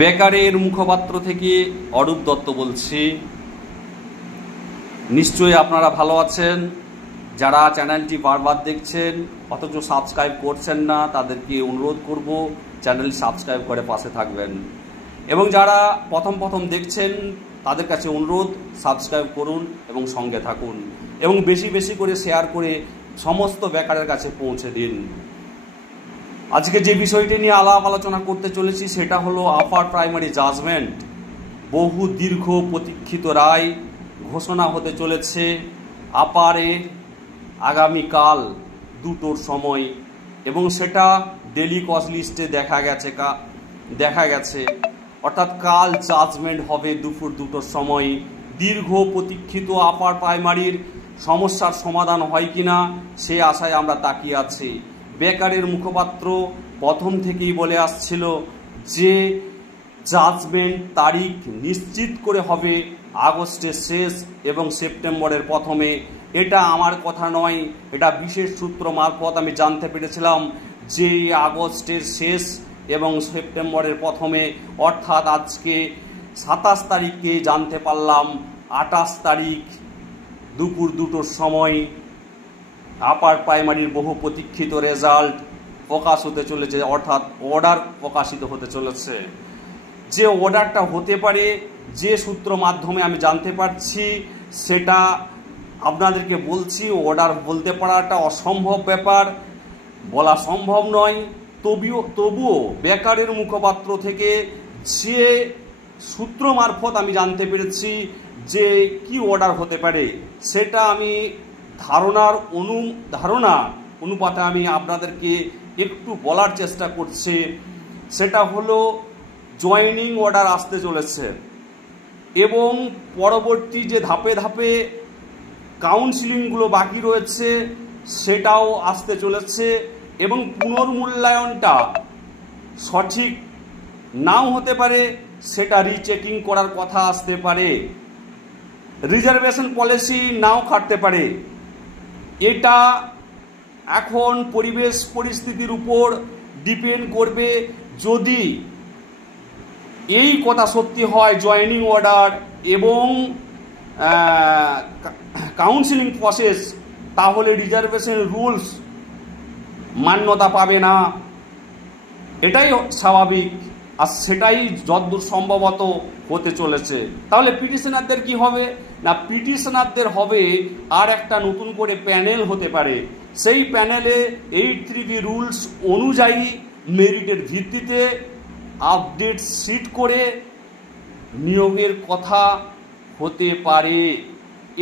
বেকারের মুখপাত্র থেকে অরূপ দত্ত বলছি। নিশ্চয়ই আপনারা ভালো আছেন। যারা চ্যানেলটি বারবার দেখছেন অথচ সাবস্ক্রাইব করছেন না, তাদেরকে অনুরোধ করব চ্যানেল সাবস্ক্রাইব করে পাশে থাকবেন। এবং যারা প্রথম দেখছেন তাদের কাছে অনুরোধ সাবস্ক্রাইব করুন এবং সঙ্গে থাকুন, এবং বেশি বেশি করে শেয়ার করে সমস্ত বেকারের কাছে পৌঁছে দিন। আজকে যে বিষয়টি নিয়ে আলাপ আলোচনা করতে চলেছি সেটা হলো আপার প্রাইমারি জাজমেন্ট। বহু দীর্ঘ প্রতীক্ষিত রায় ঘোষণা হতে চলেছে আপারে আগামীকাল 2টোর সময়, এবং সেটা ডেলি কজ লিস্টে দেখা গেছে অর্থাৎ কাল জাজমেন্ট হবে দুপুর 2টোর সময়। দীর্ঘ প্রতীক্ষিত আপার প্রাইমারির সমস্যার সমাধান হয় কিনা সে আশায় আমরা তাকিয়ে আছি। বেকারের মুখপাত্র প্রথম থেকেই বলে আসছিল যে জাজমেন্ট তারিখ নিশ্চিত করে হবে আগস্টের শেষ এবং সেপ্টেম্বরের প্রথমে। এটা আমার কথা নয়, এটা বিশেষ সূত্র মারফত আমি জানতে পেরেছিলাম যে আগস্টের শেষ এবং সেপ্টেম্বরের প্রথমে, অর্থাৎ আজকে 27 তারিখে জানতে পারলাম 28 তারিখ দুপুর 2টোর সময় আপার প্রাইমারির বহু প্রতীক্ষিত রেজাল্ট প্রকাশ হতে চলেছে, অর্থাৎ অর্ডার প্রকাশিত হতে চলেছে। যে অর্ডারটা হতে পারে, যে সূত্র মাধ্যমে আমি জানতে পারছি সেটা আপনাদেরকে বলছি। অর্ডার বলতে পারাটা অসম্ভব ব্যাপার, বলা সম্ভব নয়। তবুও বেকারের মুখপাত্র থেকে যে সূত্র মারফত আমি জানতে পেরেছি যে কি অর্ডার হতে পারে, সেটা আমি ধারণা অনুপাতে আমি আপনাদেরকে একটু বলার চেষ্টা করছি। সেটা হলো জয়েনিং অর্ডার আসতে চলেছে, এবং পরবর্তী যে ধাপে ধাপে কাউন্সিলিংগুলো বাকি রয়েছে সেটাও আসতে চলেছে, এবং পুনর্মূল্যায়নটা সঠিক নাও হতে পারে, সেটা রিচেকিং করার কথা আসতে পারে। রিজার্ভেশন পলিসি নাও খাটতে পারে। এটা এখন পরিবেশ পরিস্থিতির উপর ডিপেন্ড করবে। যদি এই কথা সত্যি হয় জয়েনিং অর্ডার এবং কাউন্সিলিং প্রসেস, তাহলে রিজার্ভেশন রুলস মান্যতা পাবে না, এটাই স্বাভাবিক, আর সেটাই যতদূর সম্ভবত হতে চলেছে। তাহলে পিটিশনারদের কি হবে না, পিটিশনারদের হবে আর একটা নতুন করে প্যানেল হতে পারে। সেই প্যানেলে 8(3)B রুলস অনুযায়ী মেরিটের ভিত্তিতে আপডেট সিট করে নিয়োগের কথা হতে পারে।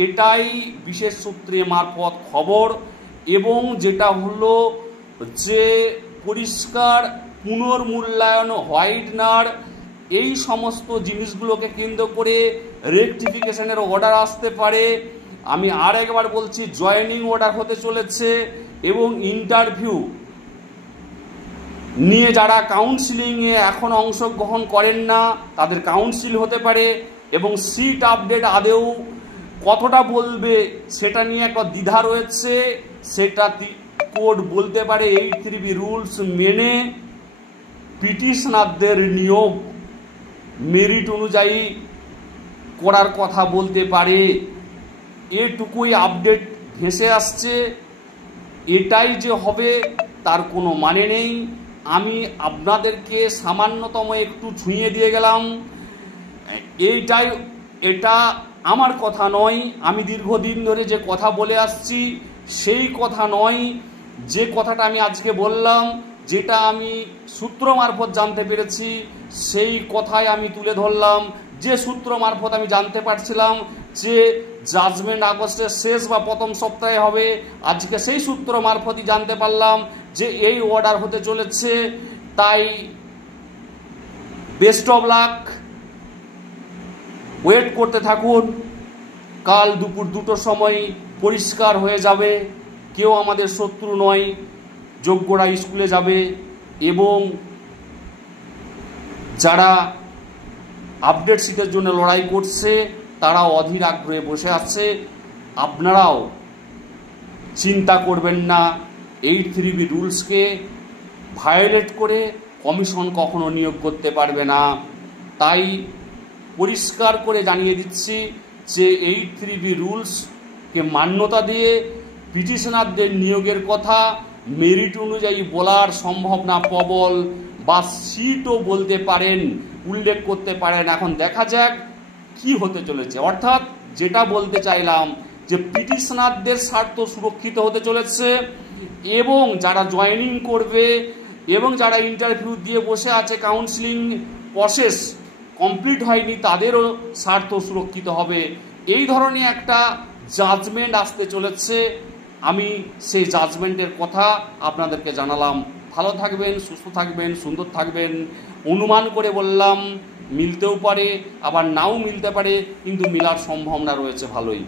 এটাই বিশেষ সূত্রে মারফত খবর, এবং যেটা হলো যে পরিষ্কার পুনর্মূল্যায়ন, হোয়াইটনার, এই সমস্ত জিনিসগুলোকে কেন্দ্র করে রেকটিফিকেশনের অর্ডার আসতে পারে। আমি আর একবার বলছি, জয়েনিং অর্ডার হতে চলেছে, এবং ইন্টারভিউ নিয়ে যারা কাউন্সিলিংয়ে এখন অংশগ্রহণ করেন না তাদের কাউন্সিল হতে পারে, এবং সিট আপডেট আদেও কতটা বলবে সেটা নিয়ে একটা দ্বিধা রয়েছে। সেটা কোর্ট বলতে পারে 8(3)B রুলস মেনে পিটিশনারদের নিয়োগ মেরিট অনুযায়ী করার কথা বলতে পারে। এটুকুই আপডেট ভেসে আসছে। এটাই যে হবে তার কোনো মানে নেই। আমি আপনাদেরকে সামান্যতম একটু ছুঁয়ে দিয়ে গেলাম। এটা আমার কথা নয়, আমি দীর্ঘদিন ধরে যে কথা বলে আসছি সেই কথা নয়। যে কথাটা আমি আজকে বললাম, যেটা আমি সূত্র মারফত জানতে পেরেছি, সেই কথাই আমি তুলে ধরলাম। যে সূত্র মারফত আমি জানতে পারছিলাম যে জাজমেন্ট আগস্টের শেষ বা প্রথম সপ্তাহে হবে, আজকে সেই সূত্র মারফতই জানতে পারলাম যে এই অর্ডার হতে চলেছে। তাই বেস্ট অফ লাক, ওয়েট করতে থাকুন। কাল দুপুর 2টোর সময় পরিষ্কার হয়ে যাবে। কেউ আমাদের শত্রু নয়, যোগ্যরা স্কুলে যাবে, এবং যারা আপডেট সিটের জন্য লড়াই করছে তারাও অধীর আগ্রহে বসে আছে। আপনারাও চিন্তা করবেন না, 8(3)B রুলসকে ভায়োলেট করে কমিশন কখনো নিয়োগ করতে পারবে না। তাই পরিষ্কার করে জানিয়ে দিচ্ছি যে 8(3)B রুলসকে মান্যতা দিয়ে পিটিশনারদের নিয়োগের কথা মেরিট অনুযায়ী বলার সম্ভব না। প্রবল বা সিটও বলতে পারেন, উল্লেখ করতে পারেন। এখন দেখা যাক কি হতে চলেছে। অর্থাৎ যেটা বলতে চাইলাম যে পিটিশনারদের স্বার্থ সুরক্ষিত হতে চলেছে এবং যারা জয়েনিং করবে এবং যারা ইন্টারভিউ দিয়ে বসে আছে, কাউন্সিলিং প্রসেস কমপ্লিট হয়নি, তাদেরও স্বার্থ সুরক্ষিত হবে। এই ধরনের একটা জাজমেন্ট আসতে চলেছে। আমি সেই জাজমেন্টের কথা আপনাদেরকে জানালাম। ভালো থাকবেন, সুস্থ থাকবেন, সুন্দর থাকবেন। অনুমান করে বললাম, মিলতেও পারে আবার নাও মিলতে পারে, কিন্তু মিলার সম্ভাবনা রয়েছে ভালোই।